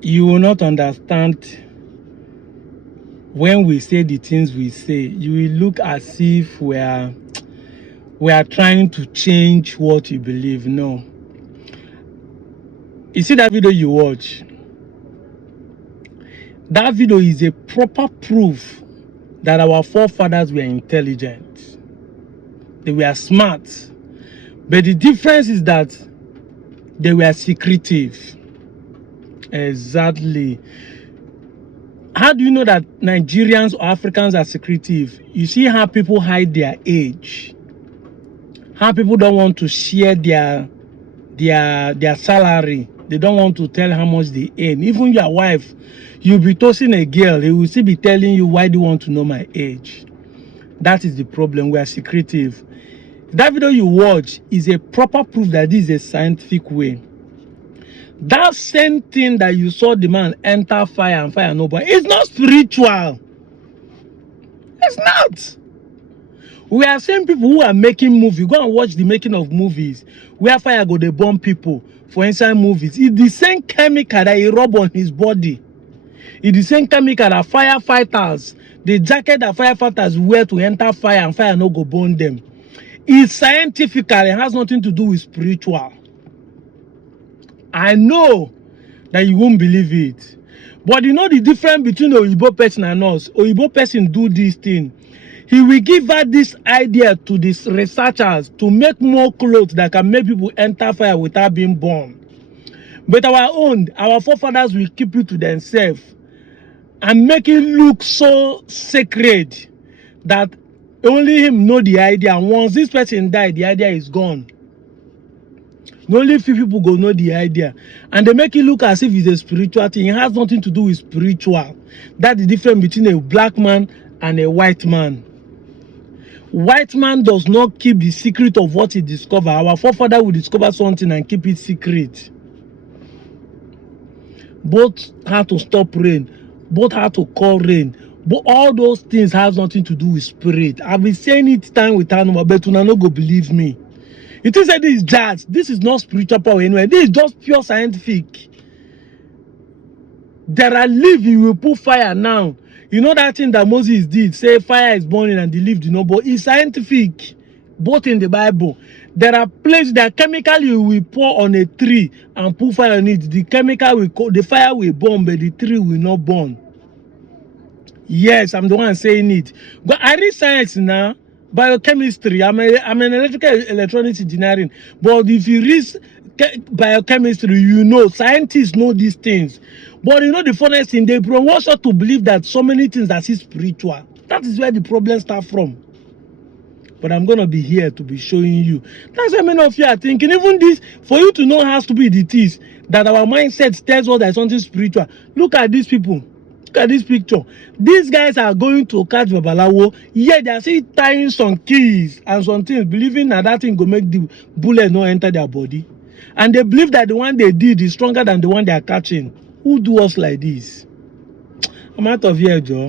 You will not understand when we say the things we say. You will look as if we are trying to change what you believe. No. You see that video you watch? That video is a proper proof that our forefathers were intelligent. They were smart. But the difference is that they were secretive. Exactly. How do you know that Nigerians or Africans are secretive? You see how people hide their age. How people don't want to share their salary. They don't want to tell how much they earn. Even your wife, you'll be toasting a girl, he will still be telling you, why do you want to know my age? That is the problem. We are secretive. That video you watch is a proper proof that this is a scientific way. That same thing that you saw the man enter fire and fire nobody, it's not spiritual. It's not. We are seeing people who are making movies. Go and watch the making of movies where fire go they burn people for inside movies. It's the same chemical that he rub on his body. It's the same chemical that firefighters, the jacket that firefighters wear to enter fire and fire no go burn them. It's scientific. It has nothing to do with spiritual. I know that you won't believe it. But you know the difference between Oyibo person and us? Oyibo person do this thing. He will give out this idea to these researchers to make more clothes that can make people enter fire without being burned. But our forefathers will keep it to themselves and make it look so sacred that only him know the idea. And once this person died, the idea is gone. Only few people go know the idea. And they make it look as if it's a spiritual thing. It has nothing to do with spiritual. That's the difference between a black man and a white man. White man does not keep the secret of what he discovered. Our forefather will discover something and keep it secret. Both how to stop rain, both how to call rain, but all those things have nothing to do with spirit. I've been saying it time with time, but you no go believe me. It is that this is jazz. This is not spiritual power anyway. This is just pure scientific. There are leaves you will put fire now. You know that thing that Moses did, say fire is burning and the leaf do not burn. It's scientific, both in the Bible. There are places that chemical you will pour on a tree and put fire on it. The chemical will, the fire will burn, but the tree will not burn. Yes, I'm the one saying it. But I read science now, biochemistry. I'm an electrical electronics engineering. But if you read biochemistry, you know, scientists know these things. But you know the funniest thing, they want us to believe that so many things that is spiritual. That is where the problem starts from. But I'm going to be here to be showing you. That's why many of you are thinking, even this, for you to know how stupid it is, that our mindset tells us that something spiritual. Look at these people. Look at this picture. These guys are going to catch Babalawo. Yeah, they are still tying some keys and some things, believing that thing will make the bullet not enter their body. And they believe that the one they did is stronger than the one they are catching. Who do us like this? I'm out of here, Joe.